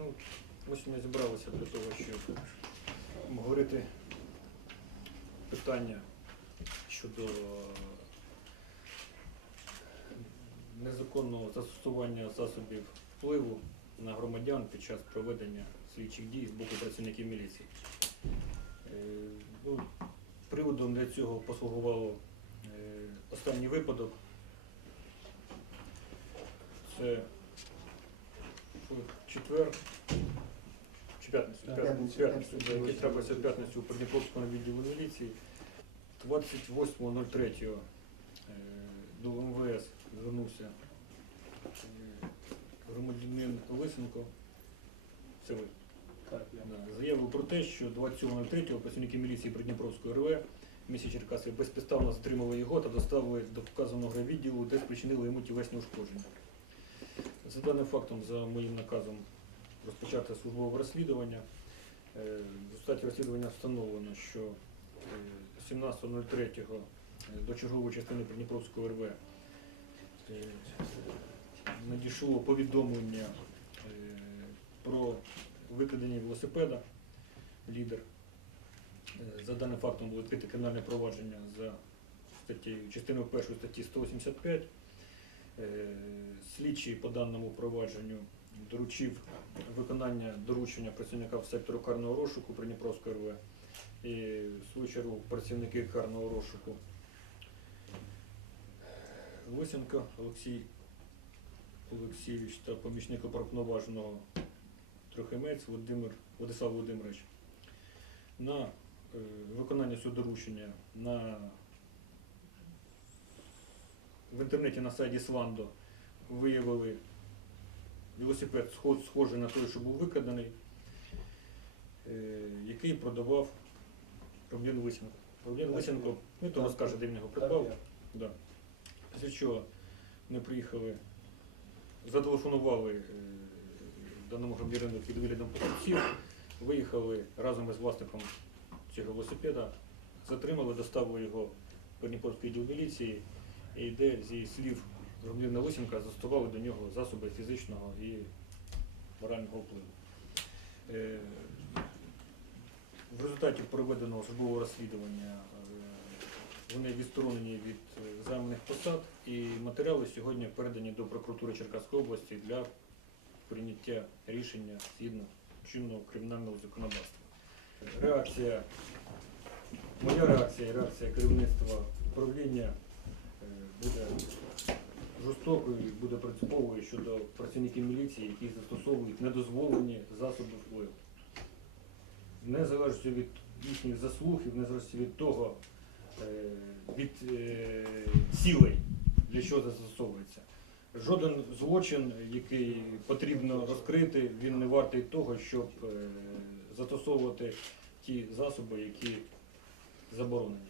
Ну, ми зібралися для того, щоб обговорити питання щодо незаконного застосування засобів впливу на громадян під час проведення слідчих дій з боку працівників міліції. Е, ну, Приводом для цього послугувало е, останній випадок. Це четвер чи п'ятницю, п'ятницю, П'ятницю, який трапився в п'ятницю у Придніпровському відділу міліції. 28.03 е, до МВС звернувся е, громадянин Лисенко. Це ви. Так, я. Заявив про те, що 27.03 працівники міліції Придніпровської РВ в місті Черкаси безпідставно затримали його та доставили до вказаного відділу, де спричинили йому тілесні ушкодження. За даним фактом, за моїм наказом, розпочати службове розслідування. Е, В результаті розслідування встановлено, що е, 17.03 е, до чергової частини Придніпровської РВ е, надійшло повідомлення е, про викрадення велосипеда лідер. Е, За даним фактом було відкрите кримінальне провадження за статтею, частиною першої статті 185. Е, Слідчий по даному провадженню доручив виконання доручення працівника сектору карного розшуку Придніпровської РВ. І в свою працівники карного розшуку Лисенко Олексій Олексійович та помічник оправноваженого Трохимець Володимир, Владислав Володимирович на е, виконання цього доручення на, в інтернеті на сайті Свандо виявили велосипед схожий на той, що був викраданий, е, який продавав Ромлін Лисенко. Ромлін Лисенко, так. ну то розкаже, де він його придбав. Да. Після чого ми приїхали, зателефонували е, даному громадянину під виглядом покупців, виїхали разом із власником цього велосипеда, затримали, доставили його в Придніпровський відділ міліції, і де зі слів громадянина Лисенка застосували до нього засоби фізичного і морального впливу. Е, В результаті проведеного службового розслідування е, вони відсторонені від займаних посад і матеріали сьогодні передані до прокуратури Черкаської області для прийняття рішення згідно чинного кримінального законодавства. Реакція, моя реакція і реакція керівництва управління буде жорстокою і буде принциповою щодо працівників міліції, які застосовують недозволені засоби впливу. Незалежно від їхніх заслуг і незалежно від того, е, від е, цілей, для чого це застосовується. Жоден злочин, який потрібно розкрити, він не вартий того, щоб е, застосовувати ті засоби, які заборонені.